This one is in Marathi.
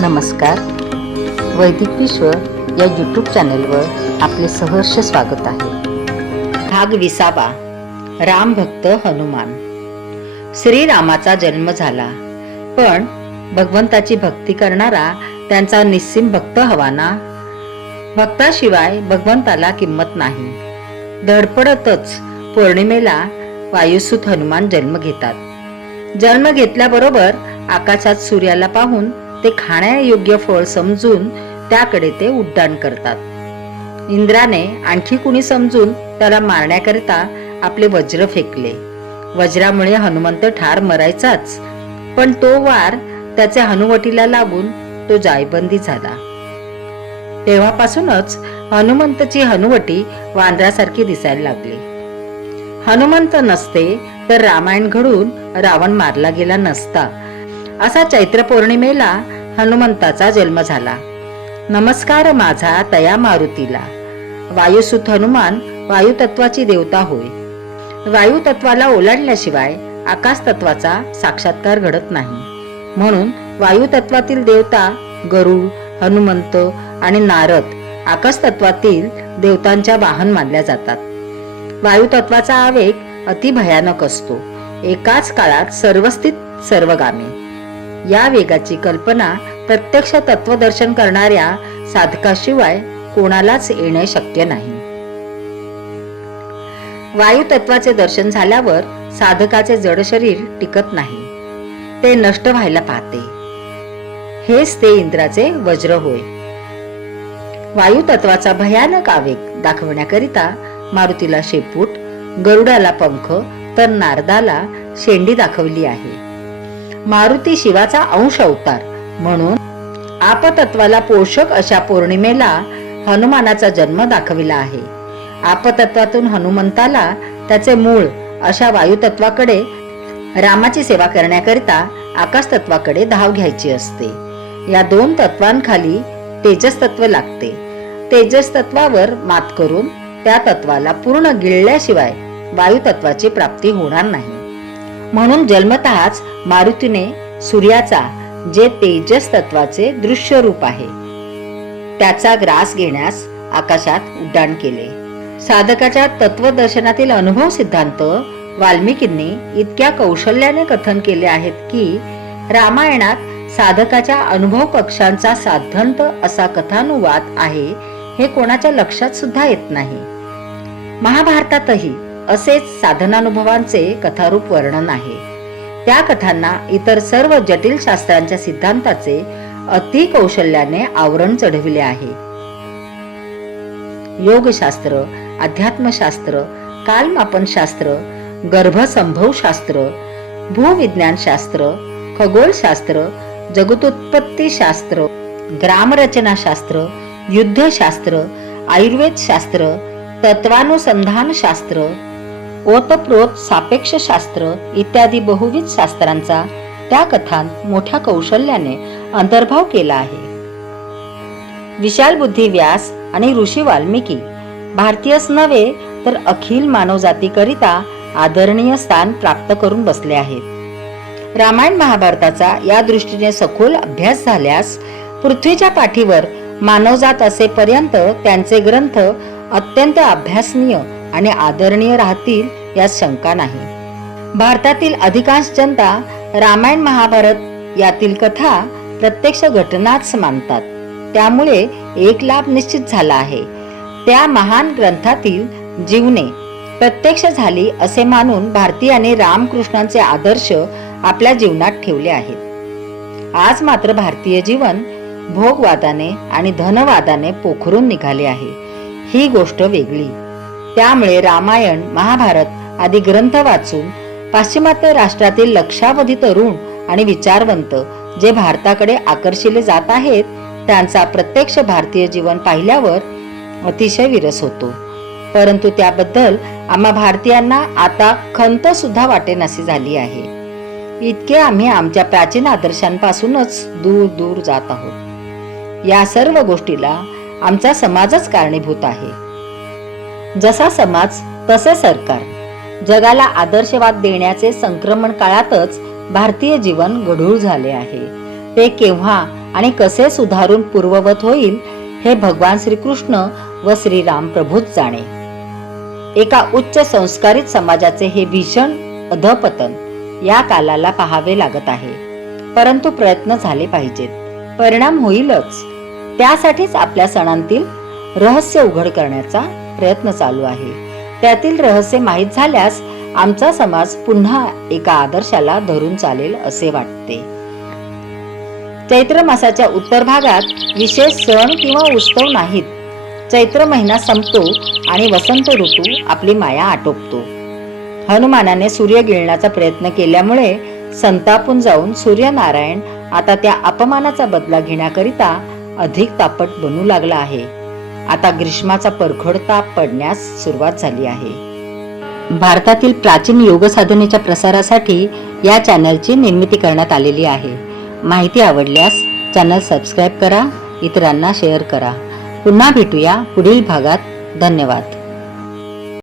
नमस्कार. वैदिक विश्व या यूट्यूब चॅनलवर आपले सहर्ष स्वागत आहे. भाग 20. राम भक्त हनुमान. श्रीरामाचा जन्म झाला, पण भगवंताची भक्ती करणारा त्यांचा निस्सीम भक्त हवा ना. भक्ताशिवाय भगवंताला किंमत नाही. धडपडतच पौर्णिमेला वायुसूत हनुमान जन्म घेतात. जन्म घेतल्याबरोबर आकाशात सूर्याला पाहून ते खाण्यायोग्य फळ समजून त्याकडे ते उड्डाण करतात. इंद्राने आणखी कुणी समजून त्याला मारण्याकरिता आपले वज्र फेकले. वज्रामुळे हनुमंत ठार मरायचाच, पण तो वार त्याच्या हनुवटीला लागून तो जायबंदी झाला. तेव्हापासूनच हनुमंतची हनुवटी वानरासारखी दिसायला लागली. हनुमंत नसते तर रामायण घडून रावण मारला गेला नसता. असा चैत्र पौर्णिमेला हनुमंताचा जन्म झाला. नमस्कार माझा तया मारुतीला. वायुसूत हनुमान वायुतत्वाची देवता होय. वायुतत्वाला ओलांडल्याशिवाय आकाश तत्वाचा साक्षात्कार घडत नाही. म्हणून वायुतत्वातील देवता गरुड, हनुमंत आणि नारद आकाश तत्वातील देवतांच्या वाहन मानल्या जातात. वायुतत्वाचा आवेग अति भयानक असतो. एकाच काळात सर्वस्थित सर्वगामी. या वेगाची कल्पना प्रत्यक्ष तत्वदर्शन करणाऱ्या साधकाशिवाय कोणालाच येणे शक्य नाही. वायुतत्वाचे दर्शन झाल्यावर साधकाचे जड शरीर टिकत नाही, ते नष्ट व्हायला पाहते. हेच ते इंद्राचे वज्र होय. वायुतत्वाचा भयानक आवेग दाखवण्याकरिता मारुतीला शेपूट, गरुडाला पंख तर नारदाला शेंडी दाखवली आहे. मारुती शिवाचा अंश अवतार म्हणून आपतत्वाला पोषक अशा पौर्णिमेला हनुमानाचा जन्म दाखविला आहे. आपतत्वातून हनुमंताला त्याचे मूळ अशा वायुतत्वाकडे रामाची सेवा करण्याकरिता आकाश तत्वाकडे धाव घ्यायची असते. या दोन तत्वांखाली तेजस तत्व लागते. तेजस तत्वावर मात करून त्या तत्वाला पूर्ण गिळल्याशिवाय वायुतत्वाची प्राप्ती होणार नाही. म्हणून जन्मतःच मारुतीने सूर्याचा, जे तेजस तत्वाचे दृश्य रूप आहे, त्याचा ग्रास घेण्यास आकाशात उड्डाण केले. साधकाच्या तत्वदर्शनातील अनुभव सिद्धांत वाल्मिकींनी इतक्या कौशल्याने कथन केले आहेत की रामायणात साधकाच्या अनुभव पक्षांचा साधंत असा कथानुवाद आहे हे कोणाच्या लक्षात सुद्धा येत नाही. महाभारतातही असेच साधनानुभवांचे कथारूप वर्णन आहे. त्या कथांना इतर सर्व जटिल शास्त्रांच्या सिद्धांताचे अति कौशल्याने आवरण चढविले आहे. योगशास्त्र, अध्यात्मशास्त्र, कालमापनशास्त्र, गर्भसंभवशास्त्र, भूविज्ञानशास्त्र, खगोलशास्त्र, जगतोत्पत्तीशास्त्र, ग्रामरचनाशास्त्र, युद्धशास्त्र, आयुर्वेदशास्त्र, तत्वानुसंधानशास्त्र, ओतप्रोत सापेक्ष शास्त्र इत्यादी बहुविध शास्त्रांचा त्या कथांत मोठ्या कौशल्याने अंतर्भाव केला आहे. विशाल बुद्धी व्यास आणि ऋषी वाल्मिकी भारतीयच नव्हे तर अखिल मानवजातीकरिता आदरणीय स्थान प्राप्त करून बसले आहेत. रामायण महाभारताचा या दृष्टीने सखोल अभ्यास झाल्यास पृथ्वीच्या पाठीवर मानवजात असेपर्यंत त्यांचे ग्रंथ अत्यंत अभ्यासनीय आणि आदरणीय राहतील यात शंका नाही. भारतातील अधिकांश जनता रामायण महाभारत यातील कथा प्रत्यक्ष घटनाच मानतात. त्यामुळे एक लाभ निश्चित झाला आहे. त्या महान ग्रंथातील जीवने प्रत्यक्ष झाली असे मानून भारतीयांनी रामकृष्णांचे आदर्श आपल्या जीवनात ठेवले आहेत. आज मात्र भारतीय जीवन भोगवादाने आणि धनवादाने पोखरून निघाले आहे. ही गोष्ट वेगळी. त्यामुळे रामायण, महाभारत आदी ग्रंथ वाचून पाश्चिमात्य राष्ट्रातील लक्षावधी तरुण आणि विचारवंत जे भारताकडे आकर्षिले जात आहेत, त्यांचा प्रत्यक्ष भारतीय जीवन पाहिल्यावर अतिशय विरस होतो. परंतु त्याबद्दल आम्हा भारतीयांना आता खंत सुद्धा वाटेनाशी झाली आहे. इतके आम्ही आमच्या प्राचीन आदर्शांपासूनच दूर दूर जात आहोत. या सर्व गोष्टीला आमचा समाजच कारणीभूत आहे. जसा समाज तसे सरकार. जगाला आदर्शवाद देण्याचे संक्रमण काळातच भारतीय जीवन गढूळ झाले आहे. ते केव्हा आणि कसे सुधारून पूर्ववत होईल हे भगवान श्रीकृष्ण व श्रीराम प्रभूच जाणे. एका उच्च संस्कारित समाजाचे हे भीषण अधपतन या कालाला पाहावे लागत आहे. परंतु प्रयत्न झाले पाहिजेत. परिणाम होईलच. त्यासाठीच आपल्या सणांतील रहस्य उघड करण्याचा प्रयत्न चालू आहे. त्यातील रहस्य माहीत झाल्यास आमचा समाज पुन्हा एका आदर्शाला धरून चालेल असे वाटते. चैत्र मासाच्या उत्तर भागात विशेष सण किंवा उत्सव नाहीत. चैत्र महिना संपतो आणि वसंत ऋतू आपली माया आटोपतो. हनुमानाने सूर्य गिळण्याचा प्रयत्न केल्यामुळे संतापून जाऊन सूर्यनारायण आता त्या अपमानाचा बदला घेण्याकरिता अधिक तापट बनू लागला आहे. आता ग्रीष्माचा परखड ताप पडण्यास सुरुवात झाली आहे. भारतातील प्राचीन योग साधनेच्या प्रसारासाठी या चॅनलची निर्मिती करण्यात आलेली आहे. माहिती आवडल्यास चॅनल सबस्क्राईब करा, इतरांना शेअर करा. पुन्हा भेटूया पुढील भागात. धन्यवाद.